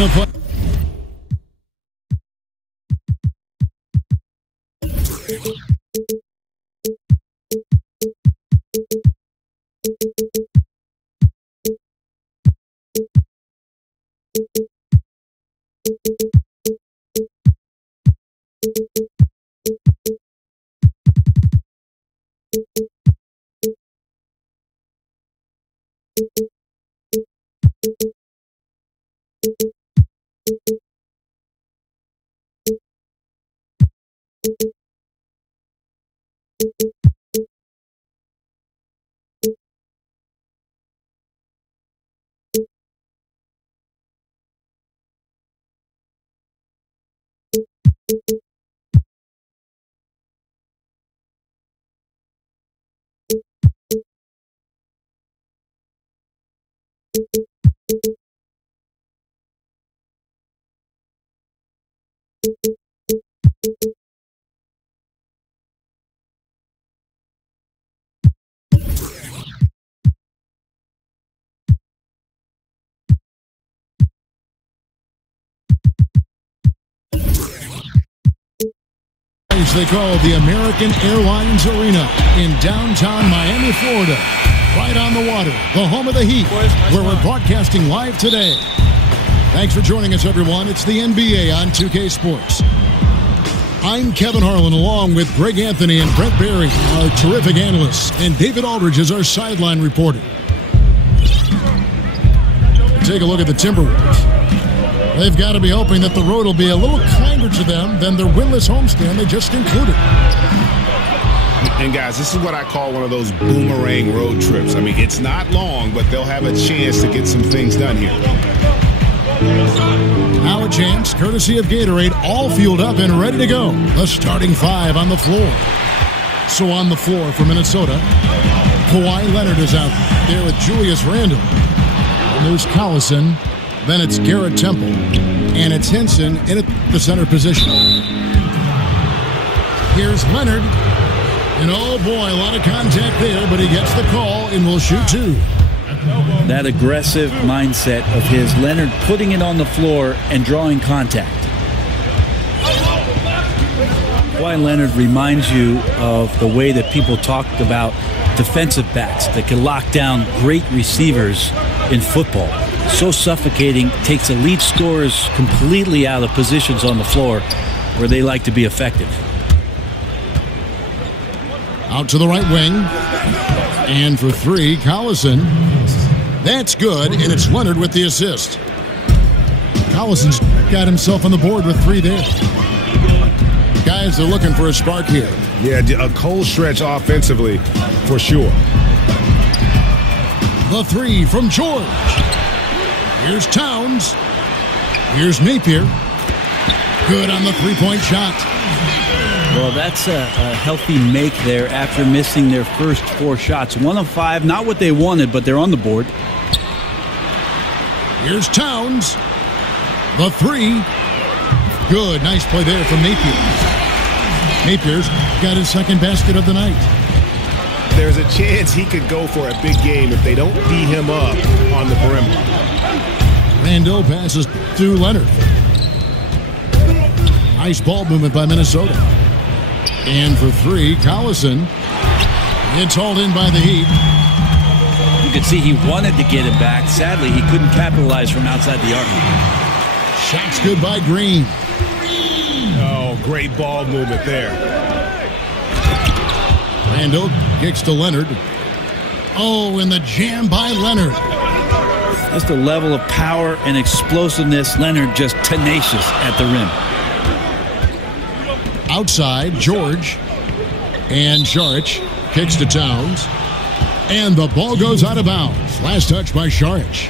the play. They call the American Airlines Arena in downtown Miami, Florida, right on the water, the home of the Heat, where we're broadcasting live today. Thanks for joining us, everyone. It's the NBA on 2K Sports. I'm Kevin Harlan, along with Greg Anthony and Brett Barry, our terrific analysts, and David Aldridge is our sideline reporter. Take a look at the Timberwolves. They've got to be hoping that the road will be a little kinder to them than their winless homestand they just concluded. And guys, this is what I call one of those boomerang road trips. I mean, it's not long, but they'll have a chance to get some things done here. Now a chance, courtesy of Gatorade, all fueled up and ready to go. The starting five on the floor. So on the floor for Minnesota, Kawhi Leonard is out there with Julius Randle. And there's Collison. Then it's Garrett Temple. And it's Henson in at the center position. Here's Leonard. And oh boy, a lot of contact there, but he gets the call and will shoot two. That aggressive mindset of his, Leonard putting it on the floor and drawing contact. Kawhi Leonard reminds you of the way that people talked about defensive backs that can lock down great receivers in football. So suffocating, takes elite scorers completely out of positions on the floor where they like to be effective. Out to the right wing. And for three, Collison. That's good, and it's Leonard with the assist. Collison's got himself on the board with three there. Guys are looking for a spark here. Yeah, a cold stretch offensively, for sure. The three from George. Here's Towns. Here's Napier. Good on the three-point shot. Well, that's a healthy make there after missing their first four shots. 1 of 5, not what they wanted, but they're on the board. Here's Towns. The three. Good. Nice play there from Napier. Napier's got his second basket of the night. There's a chance he could go for a big game if they don't D him up on the perimeter. Randle passes to Leonard. Nice ball movement by Minnesota. And for three, Collison. It's hauled in by the Heat. You could see he wanted to get it back. Sadly, he couldn't capitalize from outside the arc. Shot's good by Green. Oh, great ball movement there. Randle kicks to Leonard. Oh, and the jam by Leonard. Just a level of power and explosiveness. Leonard just tenacious at the rim. Outside, George. And Šarić kicks to Towns. And the ball goes out of bounds. Last touch by Šarić.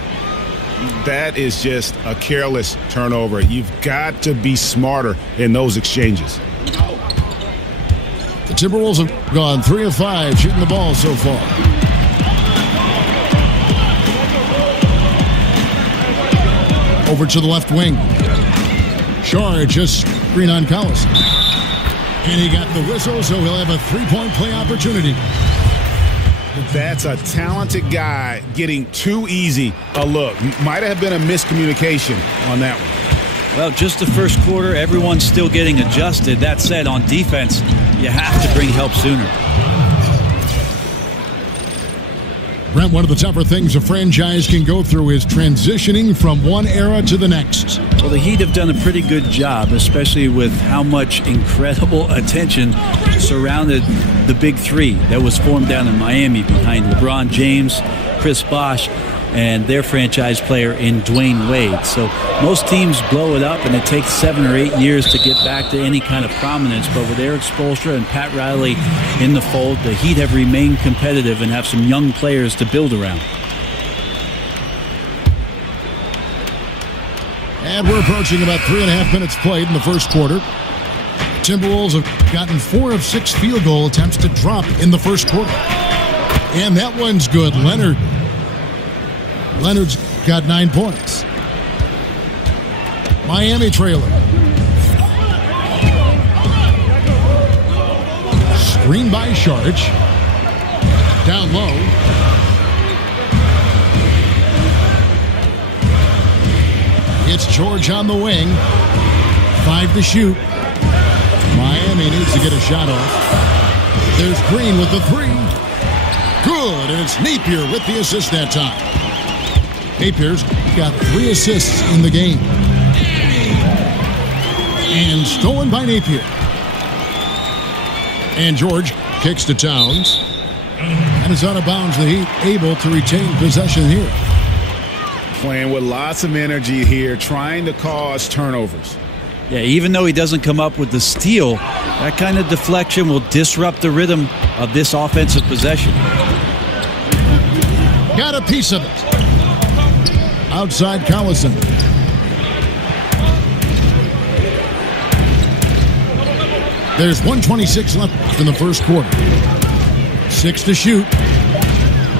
That is just a careless turnover. You've got to be smarter in those exchanges. The Timberwolves have gone 3 of 5 shooting the ball so far. Over to the left wing. Šarić just screen on Collison. And he got the whistle, so he'll have a three-point play opportunity. That's a talented guy getting too easy a look. Might have been a miscommunication on that one. Well, just the first quarter, everyone's still getting adjusted. That said, on defense, you have to bring help sooner. Brent, one of the tougher things a franchise can go through is transitioning from one era to the next. Well, the Heat have done a pretty good job, especially with how much incredible attention surrounded the Big Three that was formed down in Miami behind LeBron James, Chris Bosh, and their franchise player in Dwayne Wade. So most teams blow it up, and it takes 7 or 8 years to get back to any kind of prominence. But with Eric Spoelstra and Pat Riley in the fold, the Heat have remained competitive and have some young players to build around. And we're approaching about 3.5 minutes played in the first quarter. Timberwolves have gotten 4 of 6 field goal attempts to drop in the first quarter. And that one's good. Leonard's got 9 points. Miami trailer. Screen by Sharch. Down low. It's George on the wing. 5 to shoot. Miami needs to get a shot off. There's Green with the 3. Good, and it's Napier with the assist that time. Napier's got 3 assists in the game. And stolen by Napier. And George kicks to Towns. And is out of bounds. The Heat able to retain possession here. Playing with lots of energy here, trying to cause turnovers. Yeah, even though he doesn't come up with the steal, that kind of deflection will disrupt the rhythm of this offensive possession. Got a piece of it. Outside Collison. There's 1:26 left in the first quarter. 6 to shoot.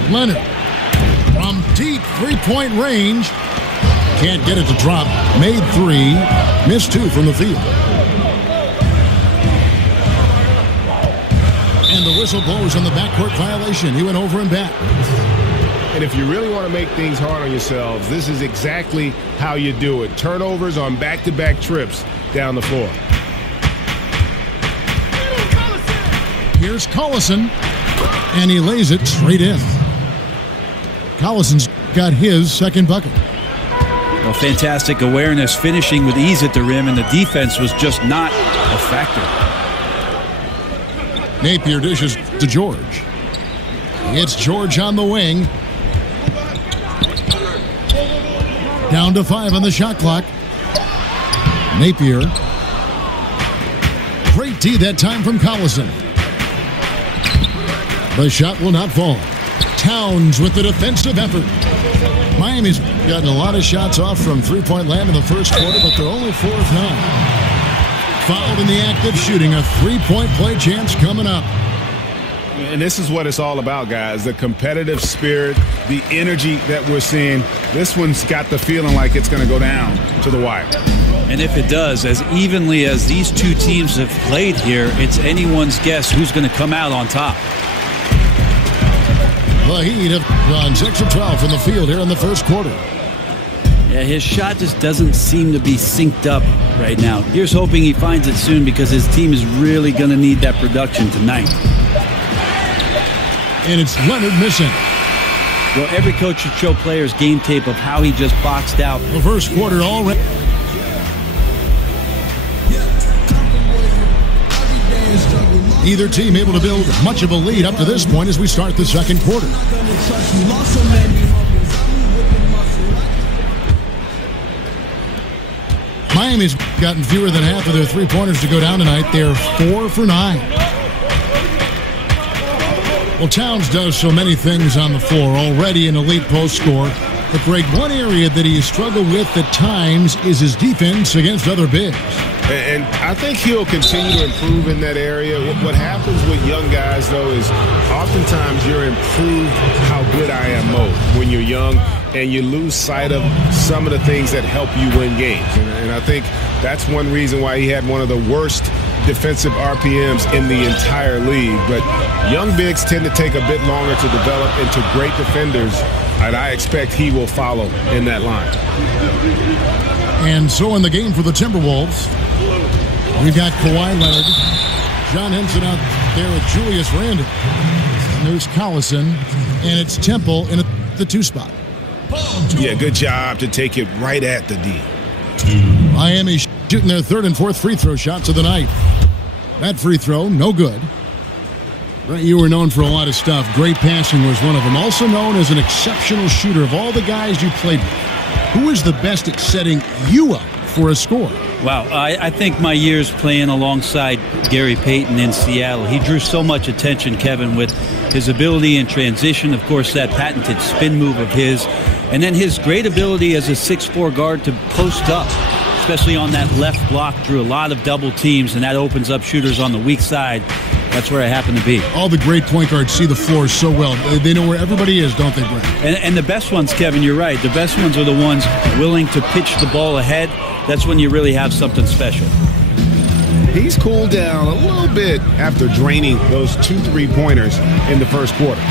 Leonard from deep three-point range. Can't get it to drop. Made 3. Missed 2 from the field. And the whistle blows on the backcourt violation. He went over and back. And if you really want to make things hard on yourselves, this is exactly how you do it. Turnovers on back-to-back trips down the floor. Here's Collison, and he lays it straight in. Collison's got his second bucket. Well, fantastic awareness, finishing with ease at the rim, and the defense was just not a factor. Napier dishes to George. It's George on the wing. Down to 5 on the shot clock. Napier. Great D that time from Collison. The shot will not fall. Towns with the defensive effort. Miami's gotten a lot of shots off from three-point land in the first quarter, but they're only 4 of 9. Fouled in the act of shooting. A three-point play chance coming up. And this is what it's all about, guys. The competitive spirit, the energy that we're seeing. This one's got the feeling like it's going to go down to the wire. And if it does, as evenly as these two teams have played here, it's anyone's guess who's going to come out on top. The Heat have gone 6 of 12 from the field here in the first quarter. Yeah, his shot just doesn't seem to be synced up right now. Here's hoping he finds it soon, because his team is really going to need that production tonight. And it's Leonard missing. Well, every coach should show players game tape of how he just boxed out. The first quarter already. Neither team able to build much of a lead up to this point as we start the second quarter. Miami's gotten fewer than half of their three-pointers to go down tonight. They're 4 for 9. Well, Towns does so many things on the floor, already an elite post scorer. But, Greg, one area that he has struggled with at times is his defense against other bigs. And I think he'll continue to improve in that area. What happens with young guys, though, is oftentimes you're improved how good I am mode when you're young, and you lose sight of some of the things that help you win games. And I think that's one reason why he had one of the worst defensive RPMs in the entire league. But young bigs tend to take a bit longer to develop into great defenders, and I expect he will follow in that line. And so in the game for the Timberwolves, we've got Kawhi Leonard, John Henson out there with Julius Randle. And there's Collison, and it's Temple in the 2 spot. Yeah, good job to take it right at the D. Miami shooting their 3rd and 4th free throw shots of the night. That free throw, no good. Brent, you were known for a lot of stuff. Great passing was one of them. Also known as an exceptional shooter. Of all the guys you played with, who is the best at setting you up for a score? Wow, I think my years playing alongside Gary Payton in Seattle, he drew so much attention, Kevin, with his ability in transition, of course, that patented spin move of his, and then his great ability as a 6'4" guard to post up, especially on that left block, drew a lot of double teams, and that opens up shooters on the weak side. That's where I happen to be. All the great point guards see the floor so well. They know where everybody is, don't they, Brent? And the best ones, Kevin, you're right. The best ones are the ones willing to pitch the ball ahead. That's when you really have something special. He's cooled down a little bit after draining those 2 3-pointers in the first quarter.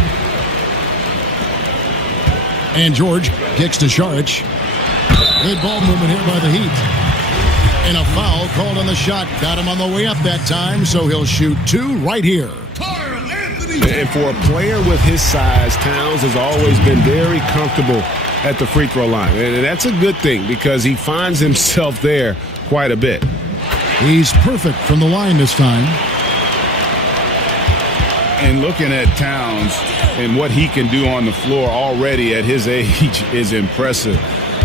And George kicks to Šarić. Good ball movement here by the Heat. And a foul called on the shot. Got him on the way up that time, so he'll shoot 2 right here. And for a player with his size, Towns has always been very comfortable at the free throw line. And that's a good thing because he finds himself there quite a bit. He's perfect from the line this time. And looking at Towns and what he can do on the floor already at his age is impressive.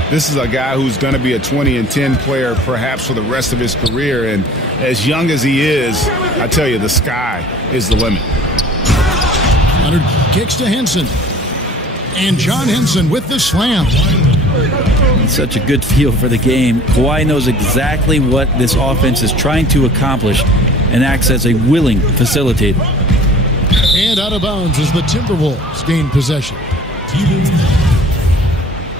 This is a guy who's going to be a 20-10 player perhaps for the rest of his career. And as young as he is, I tell you, the sky is the limit. Leonard kicks to Henson. And John Henson with the slam. Such a good feel for the game. Kawhi knows exactly what this offense is trying to accomplish and acts as a willing facilitator. And out of bounds as the Timberwolves gain possession.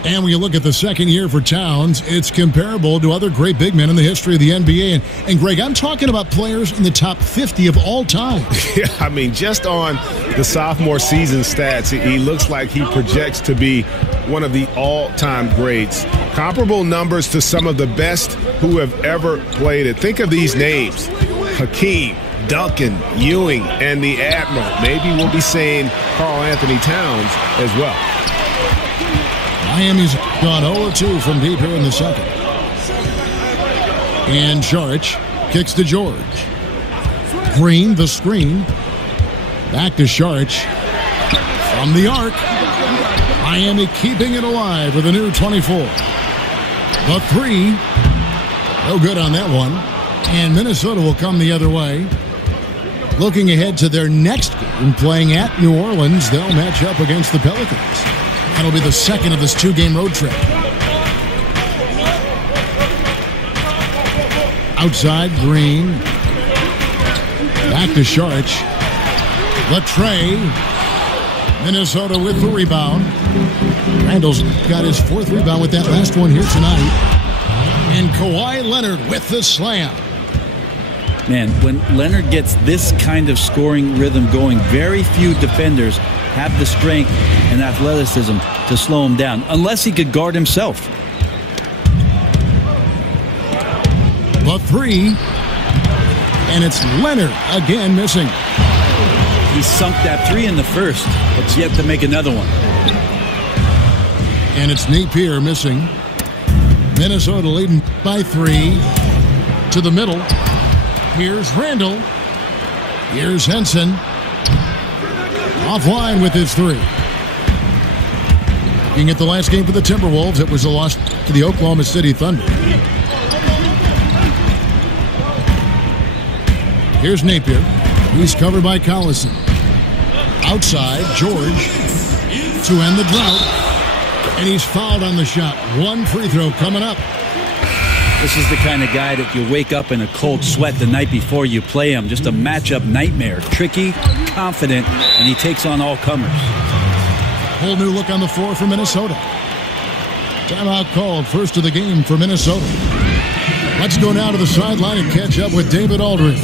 And when you look at the second year for Towns, it's comparable to other great big men in the history of the NBA. And Greg, I'm talking about players in the top 50 of all time. Yeah, I mean, just on the sophomore season stats, he looks like he projects to be one of the all-time greats. Comparable numbers to some of the best who have ever played it. Think of these names: Hakeem, Duncan, Ewing, and the Admiral. Maybe we'll be saying Karl Anthony Towns as well. Miami's gone 0-2 from deep here in the second. And Šarić kicks to George. Green, the screen. Back to Šarić. From the arc. Miami keeping it alive with a new 24. The 3. No good on that one. And Minnesota will come the other way. Looking ahead to their next game, playing at New Orleans, they'll match up against the Pelicans. That'll be the second of this 2-game road trip. Outside, Green. Back to Šarić. Latrey. Minnesota with the rebound. Randall's got his 4th rebound with that last one here tonight. And Kawhi Leonard with the slam. Man, when Leonard gets this kind of scoring rhythm going, very few defenders have the strength and athleticism to slow him down, unless he could guard himself. The 3. And it's Leonard again missing. He sunk that 3 in the first, but yet to make another one. And it's Napier missing. Minnesota leading by 3. To the middle. Here's Randall. Here's Henson. Offline with his 3. Looking at the last game for the Timberwolves, it was a loss to the Oklahoma City Thunder. Here's Napier. He's covered by Collison. Outside, George to end the drought. And he's fouled on the shot. 1 free throw coming up. This is the kind of guy that you wake up in a cold sweat the night before you play him. Just a matchup nightmare. Tricky, confident, and he takes on all comers. Whole new look on the floor for Minnesota. Timeout called, first of the game for Minnesota. Let's go now to the sideline and catch up with David Aldridge.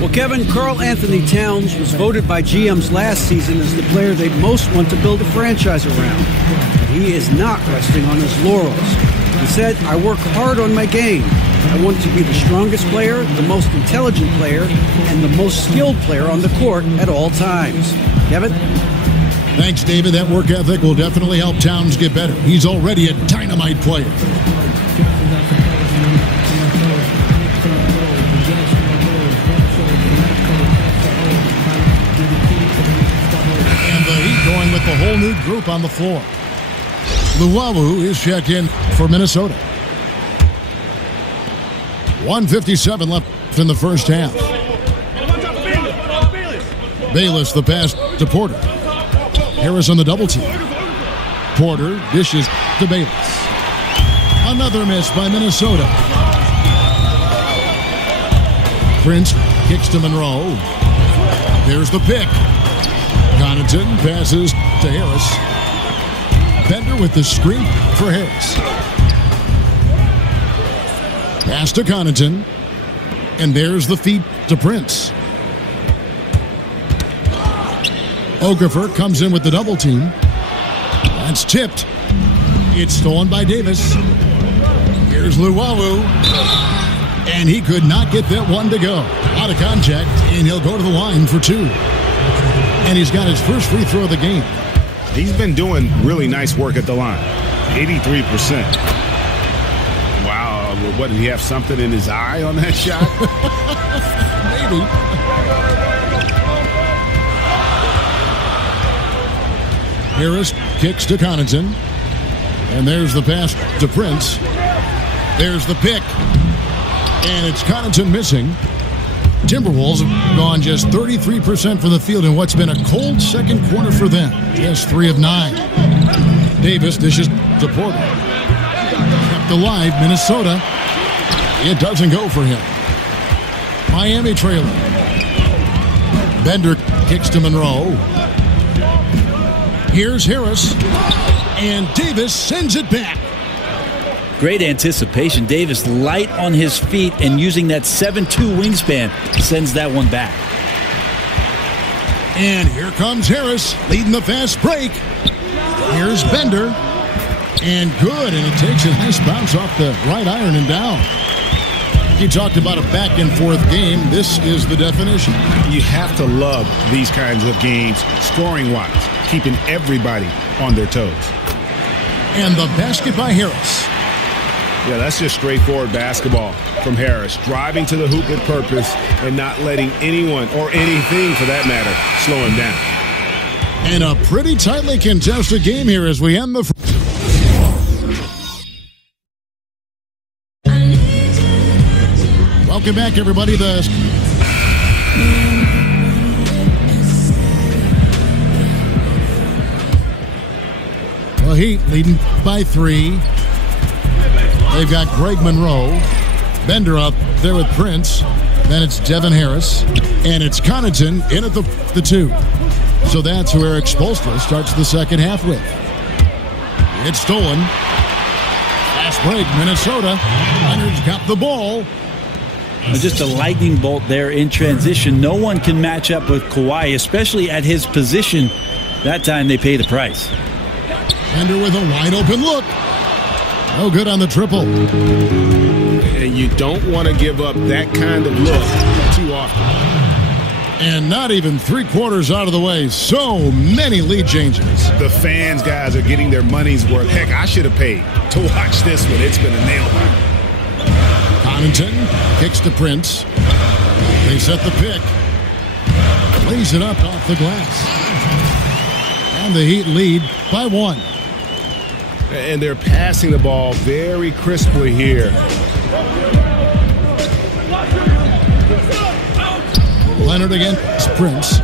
Well, Kevin, Karl Anthony Towns was voted by GMs last season as the player they most want to build a franchise around. But he is not resting on his laurels. He said, "I work hard on my game. I want to be the strongest player, the most intelligent player, and the most skilled player on the court at all times." Kevin? Thanks, David. That work ethic will definitely help Towns get better. He's already a dynamite player. And the Heat going with the whole new group on the floor. Luwawu is checked in for Minnesota. 1:57 left in the first half. Bayless the pass to Porter. Harris on the double team. Porter dishes to Bayless. Another miss by Minnesota. Prince kicks to Monroe. There's the pick. Connaughton passes to Harris. Bender with the screen for Harris. Pass to Connaughton. And there's the feed to Prince. Okafor comes in with the double team. That's tipped. It's stolen by Davis. Here's Luwawu. And he could not get that one to go. Out of contact, and he'll go to the line for two. And he's got his first free throw of the game. He's been doing really nice work at the line. 83%. Wow. What, did he have something in his eye on that shot? Maybe. Harris kicks to Connaughton. And there's the pass to Prince. There's the pick. And it's Connaughton missing. Timberwolves have gone just 33% from the field in what's been a cold second quarter for them. Just 3 of 9. Davis dishes to Porter. Kept alive, Minnesota. It doesn't go for him. Miami trailing. Bender kicks to Monroe. Here's Harris. And Davis sends it back. Great anticipation. Davis light on his feet and using that 7'2" wingspan sends that one back. And here comes Harris leading the fast break. Here's Bender. And good. And it takes a nice bounce off the right iron and down. You talked about a back and forth game. This is the definition. You have to love these kinds of games, scoring-wise, keeping everybody on their toes. And the basket by Harris. Yeah, that's just straightforward basketball from Harris. Driving to the hoop with purpose and not letting anyone or anything, for that matter, slow him down. And a pretty tightly contested game here as we end the... Welcome back, everybody. The Heat leading by 3. They've got Greg Monroe. Bender up there with Prince. Then it's Devin Harris. And it's Connaughton in at the 2. So that's who Eric Spoelstra starts the second half with. It's stolen. Fast break, Minnesota. Leonard's got the ball. Just a lightning bolt there in transition. No one can match up with Kawhi, especially at his position. That time they pay the price. Bender with a wide open look. No good on the triple. And you don't want to give up that kind of look too often. And not even 3/4 out of the way. So many lead changes. The fans, guys, are getting their money's worth. Heck, I should have paid to watch this one. It's been a nail-biter. Connaughton kicks to Prince. They set the pick. Lays it up off the glass. And the Heat lead by 1. And they're passing the ball very crisply here. Leonard against Prince.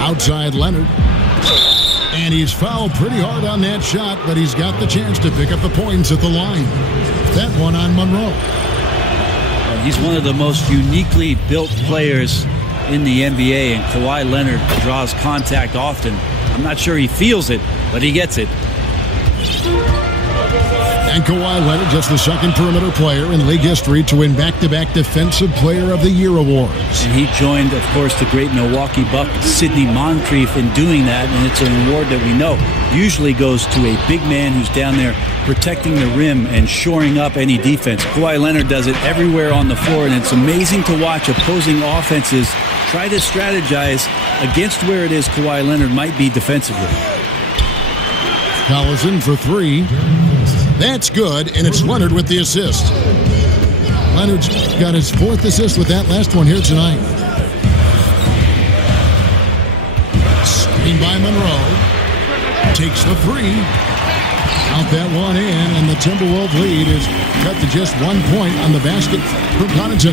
Outside Leonard. And he's fouled pretty hard on that shot, but he's got the chance to pick up the points at the line. That one on Monroe. He's one of the most uniquely built players in the NBA, and Kawhi Leonard draws contact often. I'm not sure he feels it, but he gets it. And Kawhi Leonard, just the second perimeter player in league history to win back-to-back Defensive Player of the Year awards. And he joined, of course, the great Milwaukee Buck, Sidney Moncrief, in doing that, and it's an award that we know usually goes to a big man who's down there protecting the rim and shoring up any defense. Kawhi Leonard does it everywhere on the floor, and it's amazing to watch opposing offenses try to strategize against where it is Kawhi Leonard might be defensively. Collison for three. That's good, and it's Leonard with the assist. Leonard's got his fourth assist with that last one here tonight. Screen by Monroe. Takes the three. Count that one in, and the Timberwolves lead is cut to just 1 point on the basket for Connaughton.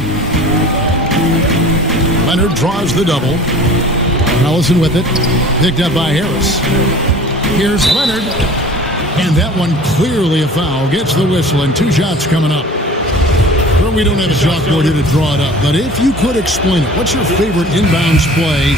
Leonard draws the double. Collison with it. Picked up by Harris. Here's Leonard. And that one clearly a foul. Gets the whistle, and 2 shots coming up. Well, we don't have a chalkboard here to draw it up, but if you could explain it, what's your favorite inbounds play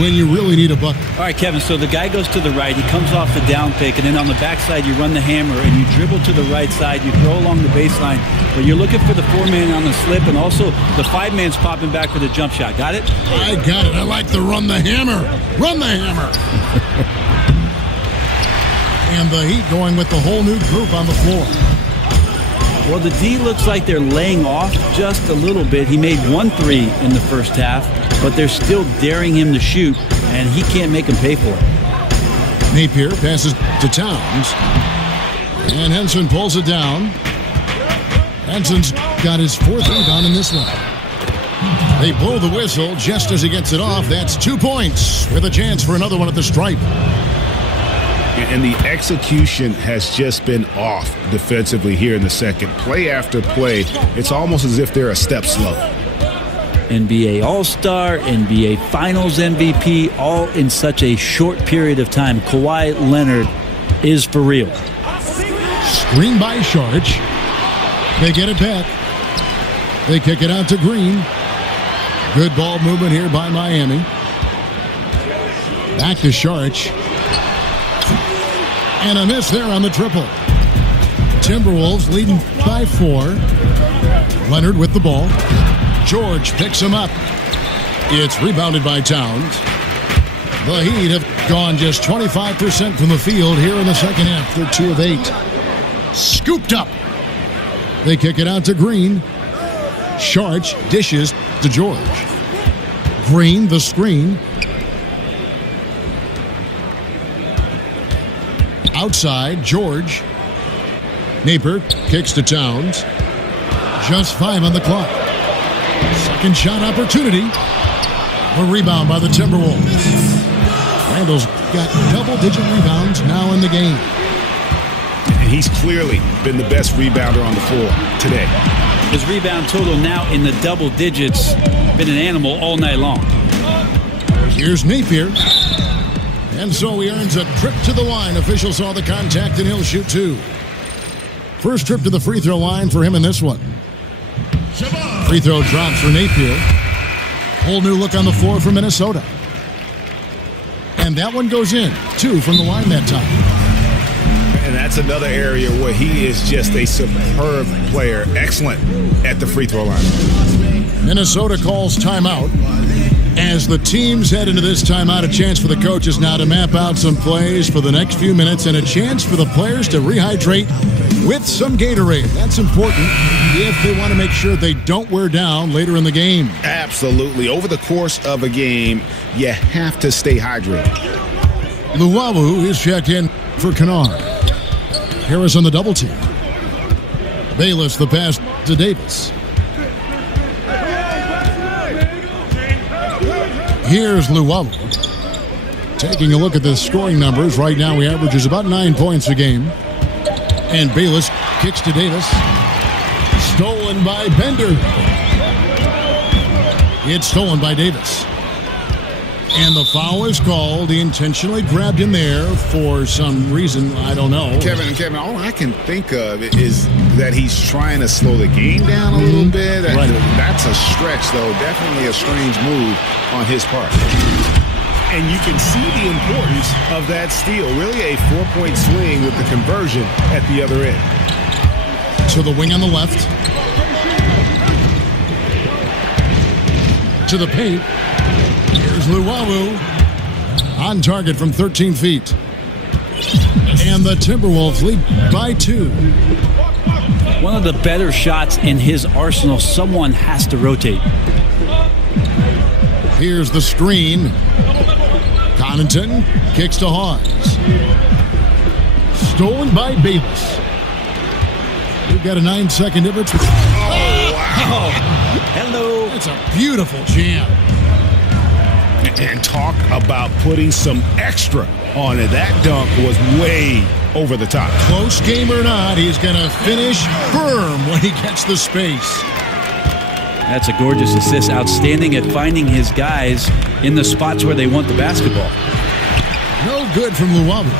when you really need a bucket? All right, Kevin, so the guy goes to the right. He comes off the down pick, and then on the backside, you run the hammer, and you dribble to the right side. You throw along the baseline, but you're looking for the 4-man on the slip, and also the 5-man's popping back for the jump shot. Got it? I got it. I like the run the hammer. Run the hammer. And the Heat going with the whole new group on the floor. Well, the D looks like they're laying off just a little bit. He made 1 3 in the first half, but they're still daring him to shoot, and he can't make him pay for it. Napier passes to Towns. And Henson pulls it down. Henson's got his 4th rebound in this one. They blow the whistle just as he gets it off. That's 2 points with a chance for another one at the stripe. And the execution has just been off defensively here in the second. Play after play, it's almost as if they're a step slow. NBA All-Star, NBA Finals MVP, all in such a short period of time. Kawhi Leonard is for real. Screen by Sharch. They get it back. They kick it out to Green. Good ball movement here by Miami. Back to Sharch. And a miss there on the triple. Timberwolves leading by 4. Leonard with the ball. George picks him up. It's rebounded by Towns. The Heat have gone just 25% from the field here in the second half. They're 2 of 8. Scooped up. They kick it out to Green. Sharch dishes to George. Green, the screen. Outside, George. Napier kicks to Towns. Just 5 on the clock. Second shot opportunity. A rebound by the Timberwolves. Randall's got double-digit rebounds now in the game. And he's clearly been the best rebounder on the floor today. His rebound total now in the double digits. Been an animal all night long. Here's Napier. And so he earns a trip to the line. Officials saw the contact, and he'll shoot 2. First trip to the free throw line for him in this one. Free throw drops for Napier. Whole new look on the floor for Minnesota. And that one goes in. 2 from the line that time. And that's another area where he is just a superb player. Excellent at the free throw line. Minnesota calls timeout. As the teams head into this timeout, a chance for the coaches now to map out some plays for the next few minutes and a chance for the players to rehydrate with some Gatorade. That's important if they want to make sure they don't wear down later in the game. Absolutely. Over the course of a game, you have to stay hydrated. Luwawu is checked in for Kennard. Harris on the double team. Bayless the pass to Davis. Here's Luwawu. Taking a look at the scoring numbers. Right now he averages about 9 points a game. And Bayless kicks to Davis. Stolen by Bender. It's stolen by Davis. And the foul is called. He intentionally grabbed him there for some reason. I don't know. Kevin, all I can think of is that he's trying to slow the game down a little bit. That's a stretch, though. Definitely a strange move on his part. And you can see the importance of that steal. Really a 4-point swing with the conversion at the other end. To the wing on the left. To the paint. Here's Luwawu. On target from 13 feet. And the Timberwolves lead by 2. One of the better shots in his arsenal. Someone has to rotate. Here's the screen. Connaughton kicks to Hawes. Stolen by Bayless. We've got a 9-second difference. Oh, wow. Hello. That's a beautiful jam. And talk about putting some extra on it. That dunk was way over the top. Close game or not, he's going to finish firm when he gets the space. That's a gorgeous assist. Outstanding at finding his guys in the spots where they want the basketball. No good from Luwawu.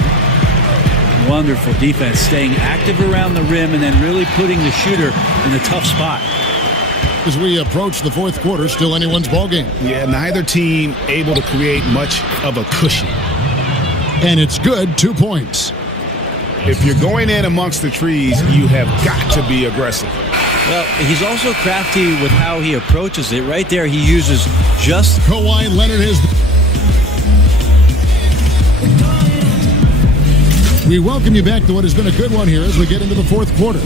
Wonderful defense, staying active around the rim and then really putting the shooter in a tough spot. As we approach the fourth quarter, still anyone's ballgame. Yeah, neither team able to create much of a cushion. And it's good, 2 points. If you're going in amongst the trees, you have got to be aggressive. Well, he's also crafty with how he approaches it. Right there, he uses just... Kawhi Leonard has... We welcome you back to what has been a good one here as we get into the fourth quarter.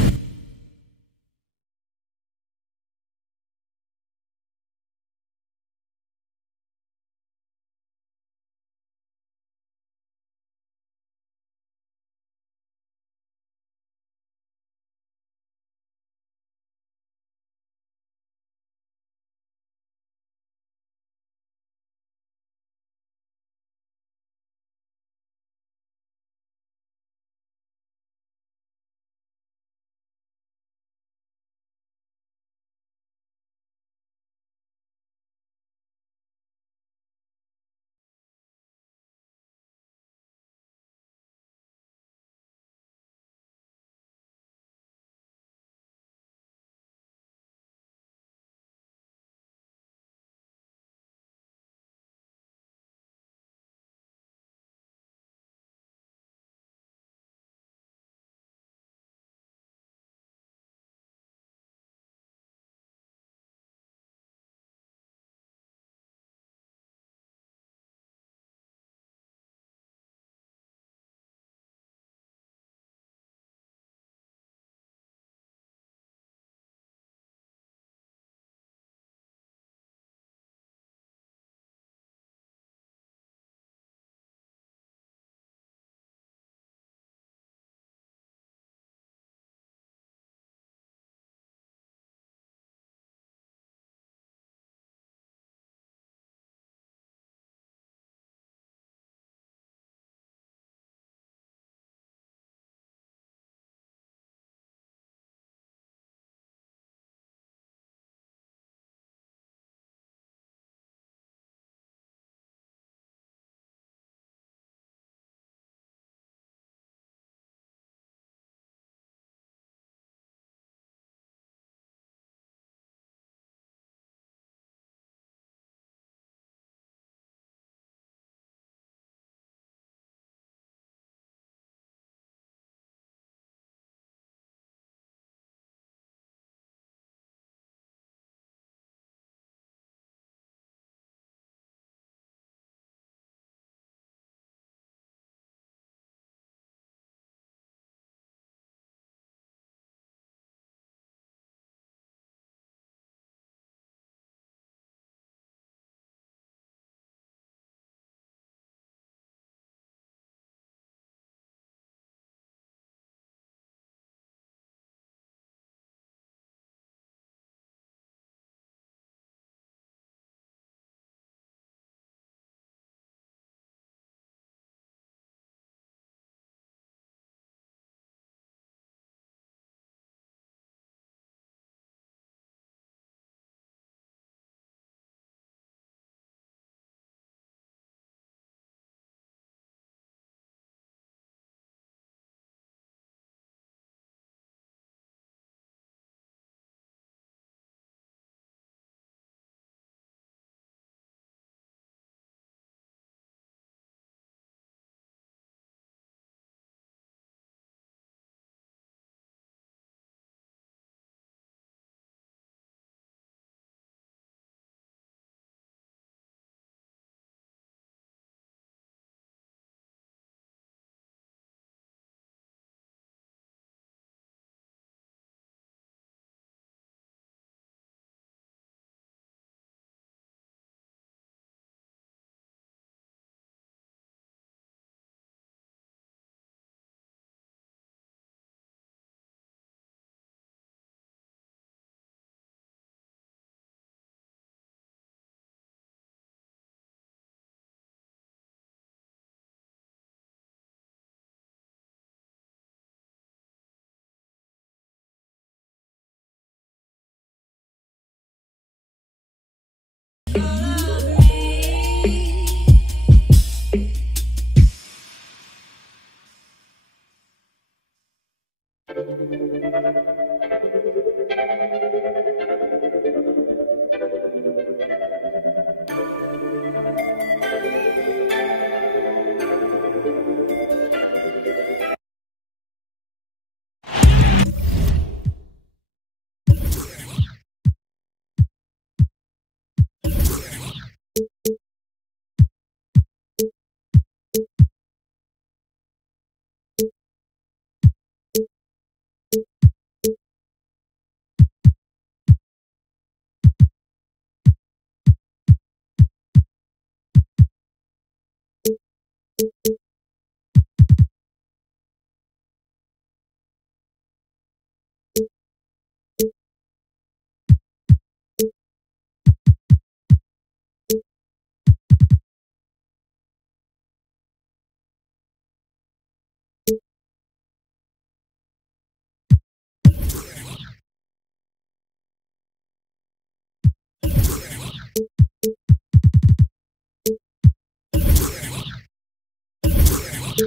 Good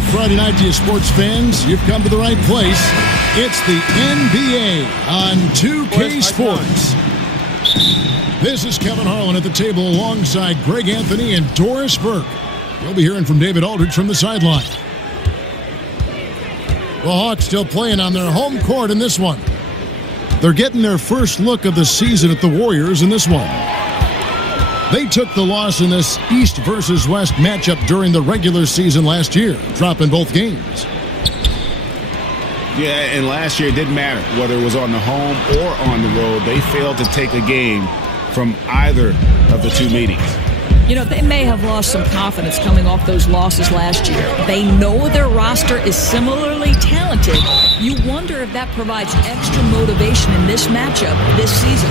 Friday night to you sports fans. You've come to the right place. It's the NBA on 2K Sports. This is Kevin Harlan at the table alongside Greg Anthony and Doris Burke. We'll be hearing from David Aldridge from the sideline. The Hawks still playing on their home court in this one. They're getting their first look of the season at the Warriors in this one. They took the loss in this East versus West matchup during the regular season last year, dropping both games. Yeah, and last year it didn't matter whether it was on the home or on the road. They failed to take a game from either of the two meetings. You know, they may have lost some confidence coming off those losses last year. They know their roster is similarly talented. You wonder if that provides extra motivation in this matchup this season.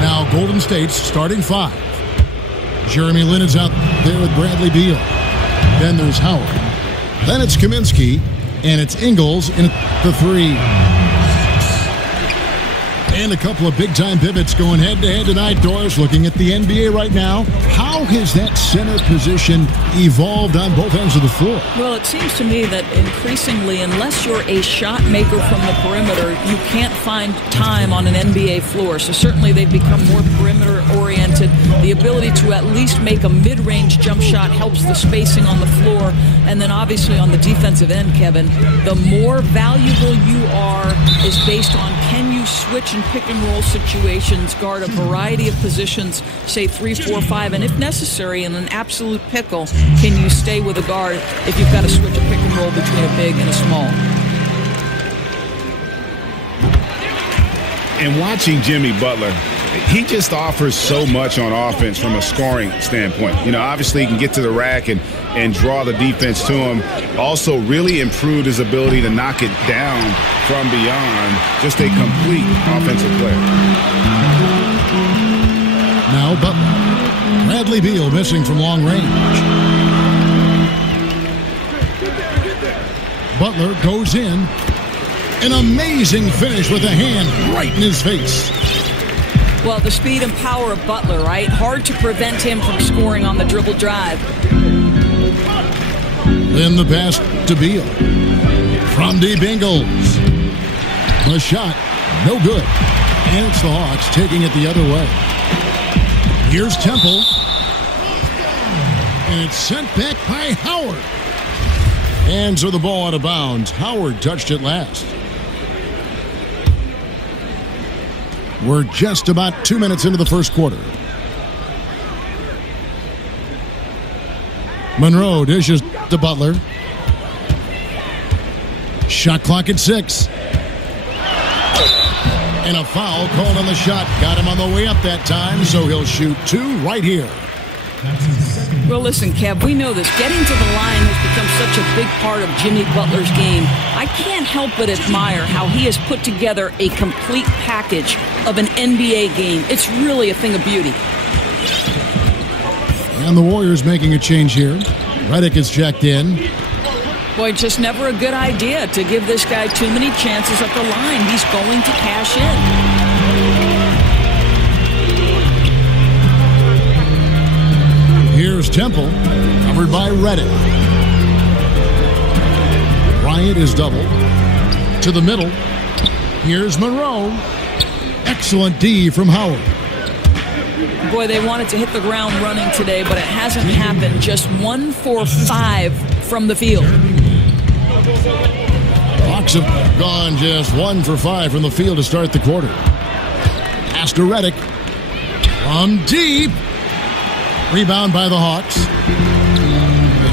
Now Golden State's starting five. Jeremy Lin is out there with Bradley Beal. Then there's Howard. Then it's Kaminsky. And it's Ingles in the three. And a couple of big-time pivots going head-to-head tonight. Doris, looking at the NBA right now, how has that center position evolved on both ends of the floor? Well, it seems to me that increasingly, unless you're a shot maker from the perimeter, you can't find time on an NBA floor. So certainly they've become more perimeter-oriented. The ability to at least make a mid-range jump shot helps the spacing on the floor. And then obviously on the defensive end, Kevin, the more valuable you are is based on can you switch and pick and roll situations, guard a variety of positions, say 3, 4, 5, and if necessary in an absolute pickle, can you stay with a guard if you've got to switch a pick and roll between a big and a small. And watching Jimmy Butler, he just offers so much on offense from a scoring standpoint. You know, obviously he can get to the rack and draw the defense to him. Also really improved his ability to knock it down from beyond. Just a complete offensive player. Now Butler. Bradley Beal missing from long range. Butler goes in. An amazing finish with a hand right in his face. Well, the speed and power of Butler, right? Hard to prevent him from scoring on the dribble drive. Then the pass to Beal. From deep Ingles. The shot, no good. And it's the Hawks taking it the other way. Here's Temple. And it's sent back by Howard. And so the ball out of bounds. Howard touched it last. We're just about 2 minutes into the first quarter. Monroe dishes to Butler. Shot clock at 6. And a foul called on the shot. Got him on the way up that time, so he'll shoot 2 right here. Well, listen, Kev, we know this. Getting to the line has become such a big part of Jimmy Butler's game. I can't help but admire how he has put together a complete package of an NBA game. It's really a thing of beauty. And the Warriors making a change here. Redick is checked in. Boy, just never a good idea to give this guy too many chances at the line. He's going to cash in. Here's Temple, covered by Redick. Bryant is doubled. To the middle. Here's Monroe. Excellent D from Howard. Boy, they wanted to hit the ground running today, but it hasn't happened. Just 1 for 5 from the field. Hawks have gone just 1 for 5 from the field to start the quarter. Pass to Redick. From deep. Rebound by the Hawks.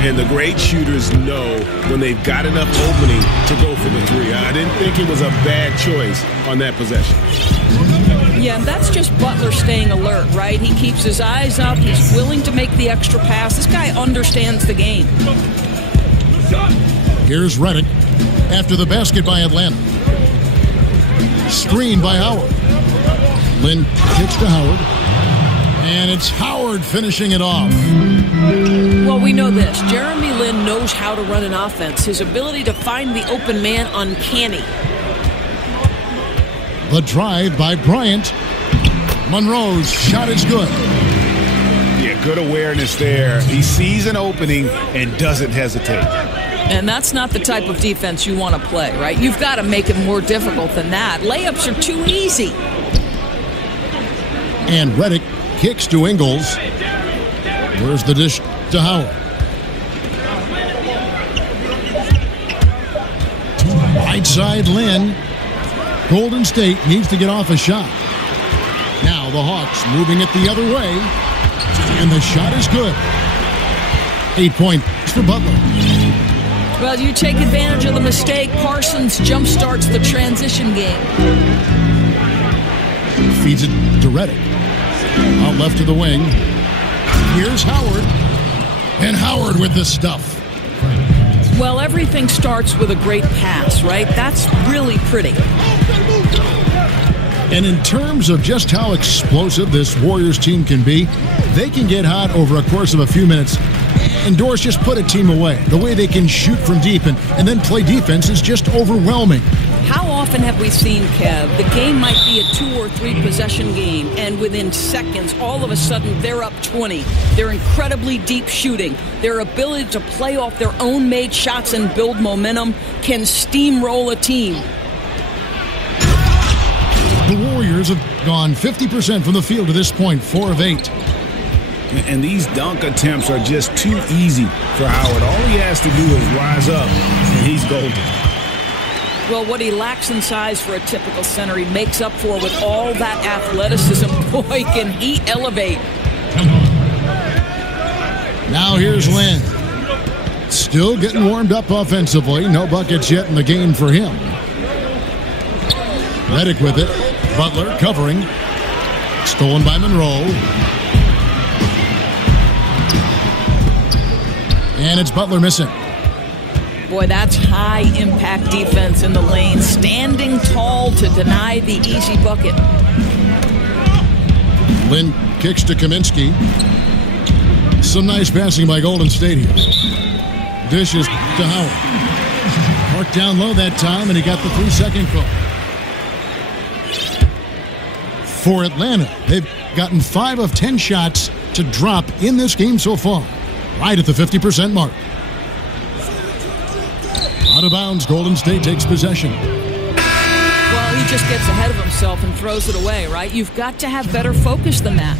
And the great shooters know when they've got enough opening to go for the three. I didn't think it was a bad choice on that possession. Yeah, that's just Butler staying alert, right? He keeps his eyes up. He's willing to make the extra pass. This guy understands the game. Here's Redick after the basket by Atlanta. Screen by Howard. Lynn kicks to Howard. And it's Howard finishing it off. Well, we know this. Jeremy Lin knows how to run an offense. His ability to find the open man, uncanny. The drive by Bryant. Monroe's shot is good. Yeah, good awareness there. He sees an opening and doesn't hesitate. And that's not the type of defense you want to play, right? You've got to make it more difficult than that. Layups are too easy. And Redick kicks to Ingles. Where's the dish to Howard? Right side, Lynn. Golden State needs to get off a shot. Now the Hawks moving it the other way. And the shot is good. 8 points for Butler. Well, you take advantage of the mistake. Parsons jumpstarts the transition game. Feeds it to Redick. Out left to the wing. Here's Howard. And Howard with the stuff. Well, everything starts with a great pass, right? That's really pretty. And in terms of just how explosive this Warriors team can be, they can get hot over a course of a few minutes. And Doris just put a team away. The way they can shoot from deep and then play defense is just overwhelming. How often have we seen, Kev, the game might be a 2 or 3 possession game, and within seconds, all of a sudden, they're up 20. They're incredibly deep shooting. Their ability to play off their own made shots and build momentum can steamroll a team. The Warriors have gone 50% from the field to this point, 4 of 8. And these dunk attempts are just too easy for Howard. All he has to do is rise up, and he's golden. Well, what he lacks in size for a typical center, he makes up for with all that athleticism. Boy, can he elevate. Now here's Lynn. Still getting warmed up offensively. No buckets yet in the game for him. Redick with it. Butler covering. Stolen by Monroe. And it's Butler missing. Boy, that's high-impact defense in the lane. Standing tall to deny the easy bucket. Lynn kicks to Kaminsky. Some nice passing by Golden State here. Dishes to Howard. Marked down low that time, and he got the 3-second call. For Atlanta, they've gotten 5 of 10 shots to drop in this game so far. Right at the 50% mark. Out of bounds, Golden State takes possession. Well, he just gets ahead of himself and throws it away, right? You've got to have better focus than that.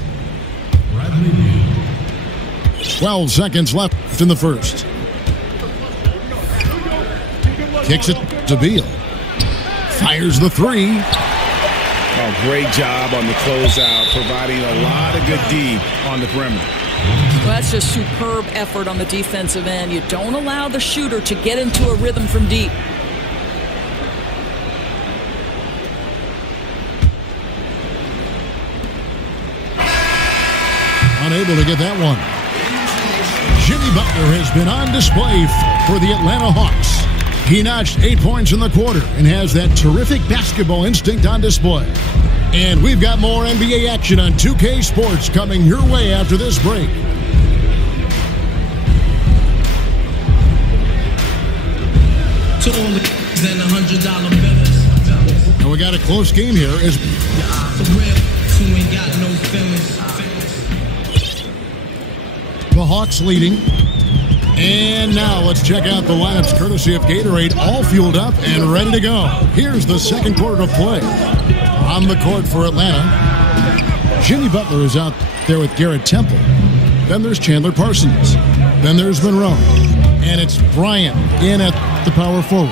12 seconds left in the first. Kicks it to Beal. Fires the 3. Oh, great job on the closeout, providing a lot of good D on the perimeter. Well, that's just superb effort on the defensive end. You don't allow the shooter to get into a rhythm from deep. Unable to get that one. Jimmy Butler has been on display for the Atlanta Hawks. He notched 8 points in the quarter and has that terrific basketball instinct on display. And we've got more NBA action on 2K Sports coming your way after this break. To all the and $100 bills. And we got a close game here as the Hawks leading. And now let's check out the lineups courtesy of Gatorade, all fueled up and ready to go. Here's the second quarter of play. On the court for Atlanta, Jimmy Butler is out there with Garrett Temple. Then there's Chandler Parsons. Then there's Monroe. And it's Bryant in at the power forward.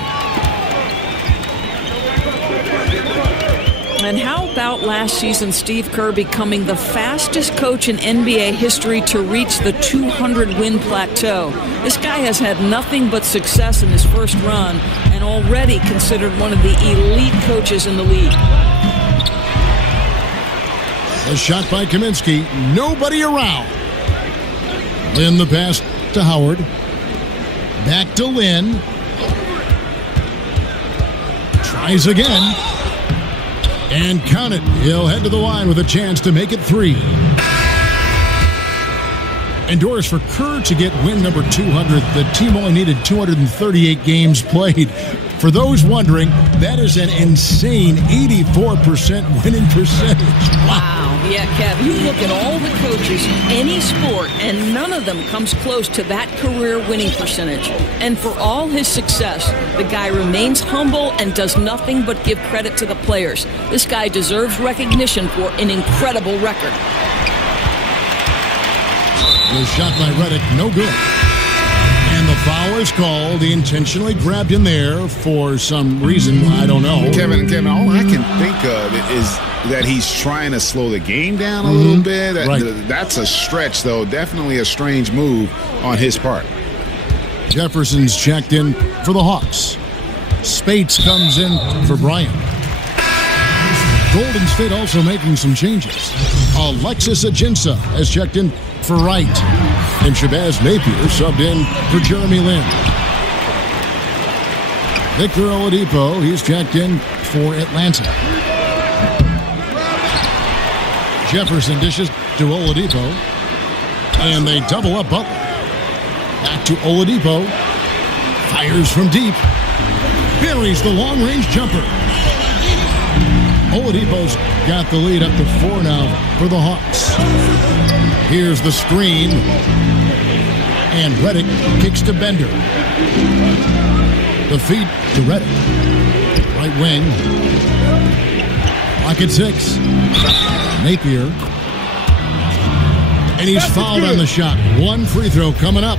And how about last season, Steve Kerr becoming the fastest coach in NBA history to reach the 200-win plateau? This guy has had nothing but success in his first run and already considered one of the elite coaches in the league. A shot by Kaminsky. Nobody around. Lynn the pass to Howard. Back to Lynn. Tries again. And count it. He'll head to the line with a chance to make it 3. And Doris, for Kerr to get win number 200, the team only needed 238 games played. For those wondering, that is an insane 84% winning percentage. Wow. Yeah, Kev, you look at all the coaches in any sport, and none of them comes close to that career winning percentage. And for all his success, the guy remains humble and does nothing but give credit to the players. This guy deserves recognition for an incredible record. The shot by Reddick, no good. And the foul is called. He intentionally grabbed him there for some reason. I don't know. Kevin, all I can think of is that he's trying to slow the game down a little bit. Right. That's a stretch, though. Definitely a strange move on his part. Jefferson's checked in for the Hawks. Spates comes in for Bryant. Golden State also making some changes. Alexis Ajinça has checked in for Wright. And Shabazz Napier subbed in for Jeremy Lin. Victor Oladipo, he's checked in for Atlanta. Jefferson dishes to Oladipo. And they double up Butler. Back to Oladipo. Fires from deep. Buries the long-range jumper. Oladipo's got the lead up to 4 now for the Hawks. Here's the screen. And Reddick kicks to Bender. The feed to Reddick. Right wing. Clock at 6. Napier. And he's fouled on the shot. 1 free throw coming up.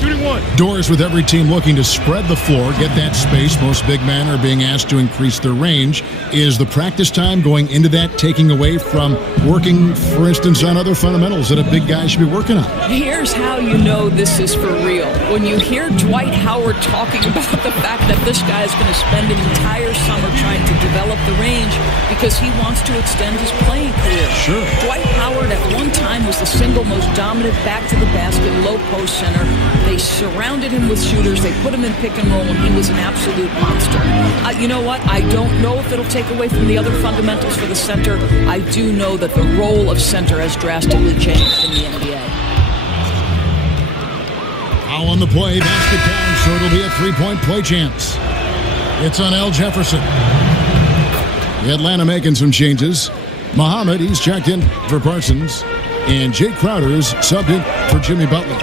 Shooting 1. Doors with every team looking to spread the floor, get that space. Most big men are being asked to increase their range. Is the practice time going into that taking away from working, for instance, on other fundamentals that a big guy should be working on? Here's how you know this is for real. When you hear Dwight Howard talking about the fact that this guy is going to spend an entire summer trying to develop the range because he wants to extend his playing career. Sure. Dwight Howard at one time was the single most dominant back-to-the-basket low-post center. They surrounded him with shooters. They put him in pick and roll, and he was an absolute monster. You know what? I don't know if it'll take away from the other fundamentals for the center. I do know that the role of center has drastically changed in the NBA. Foul on the play. Basket down, so it'll be a 3-point play chance. It's on Al Jefferson. The Atlanta making some changes. Muhammad, he's checked in for Parsons. And Jake Crowder's subbed in for Jimmy Butler.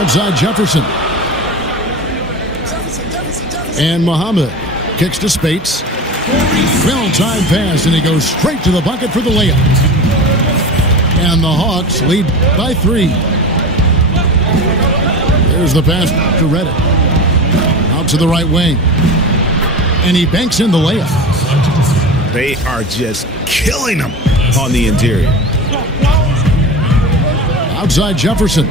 Outside Jefferson. And Muhammad kicks to Spates. Well-timed pass, and he goes straight to the bucket for the layup. And the Hawks lead by 3. There's the pass to Reddick. Out to the right wing. And he banks in the layup. They are just killing them on the interior. Outside Jefferson.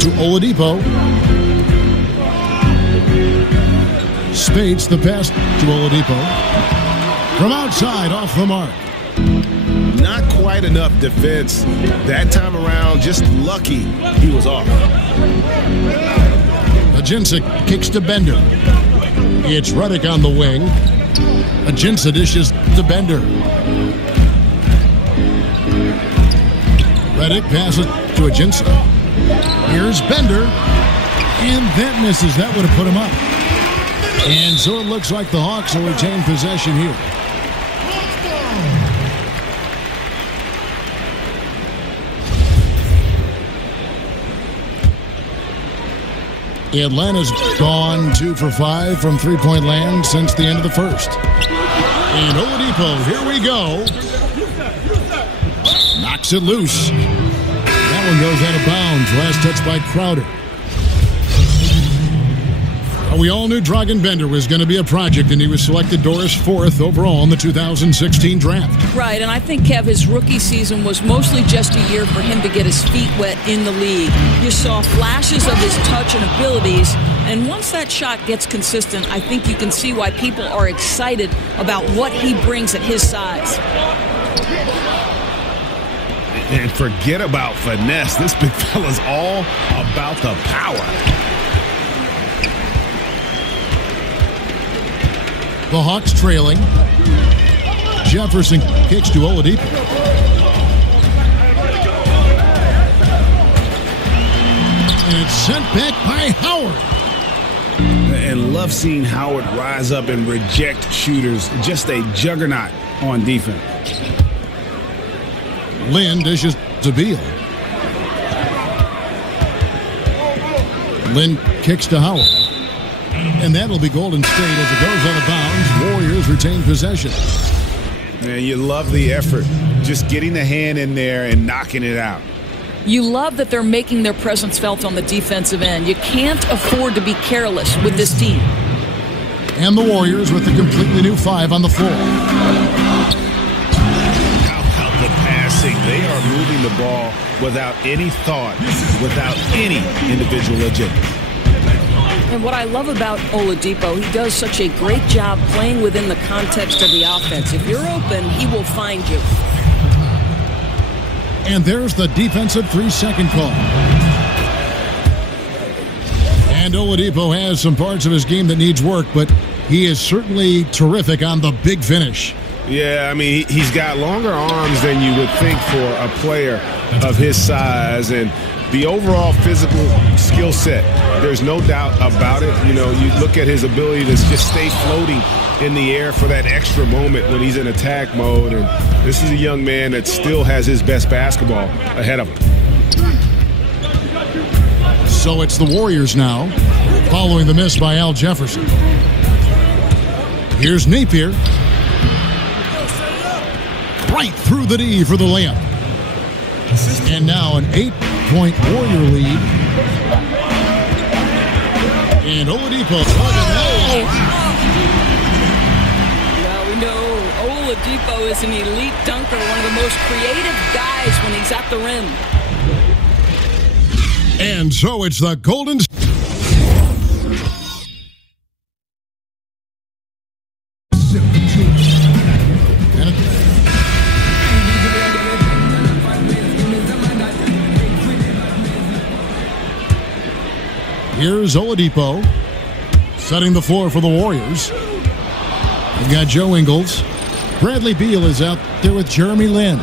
To Oladipo. Spates the pass to Oladipo. From outside, off the mark. Not quite enough defense that time around. Just lucky he was off. Ajinça kicks to Bender. It's Reddick on the wing. Ajinça dishes to Bender. Reddick passes to Ajinça. Here's Bender, and that misses. That would have put him up. And so it looks like the Hawks will retain possession here. Atlanta's gone 2 for 5 from three-point land since the end of the first. And Oladipo, here we go. Knocks it loose. That one goes out of bounds. Last touch by Crowder. We all knew Dragan Bender was going to be a project, and he was selected Doris 4th overall in the 2016 draft. Right, and I think, Kev, his rookie season was mostly just a year for him to get his feet wet in the league. You saw flashes of his touch and abilities, and once that shot gets consistent, I think you can see why people are excited about what he brings at his size. And forget about finesse. This big fella's all about the power. The Hawks trailing. Jefferson kicks to Oladipo. And it's sent back by Howard. And love seeing Howard rise up and reject shooters. Just a juggernaut on defense. Lynn dishes to Beal. Lynn kicks to Howard. And that'll be Golden State as it goes out of bounds. Warriors retain possession. Man, you love the effort. Just getting the hand in there and knocking it out. You love that they're making their presence felt on the defensive end. You can't afford to be careless with this team. And the Warriors with a completely new 5 on the floor. How about the passing? They are moving the ball without any thought, without any individual agenda. And what I love about Oladipo, he does such a great job playing within the context of the offense. If you're open, he will find you. And there's the defensive 3-second call. And Oladipo has some parts of his game that needs work, but he is certainly terrific on the big finish. Yeah, I mean, he's got longer arms than you would think for a player of his size, and the overall physical skill set, there's no doubt about it. You know, you look at his ability to just stay floating in the air for that extra moment when he's in attack mode, and this is a young man that still has his best basketball ahead of him. So it's the Warriors now, following the miss by Al Jefferson. Here's Napier. Right through the D for the layup. And now an 8-point Warrior lead. And Oladipo. Well, we know Oladipo is an elite dunker, one of the most creative guys when he's at the rim. And so it's the Golden State. Here's Oladipo setting the floor for the Warriors. We've got Joe Ingles. Bradley Beal is out there with Jeremy Lin.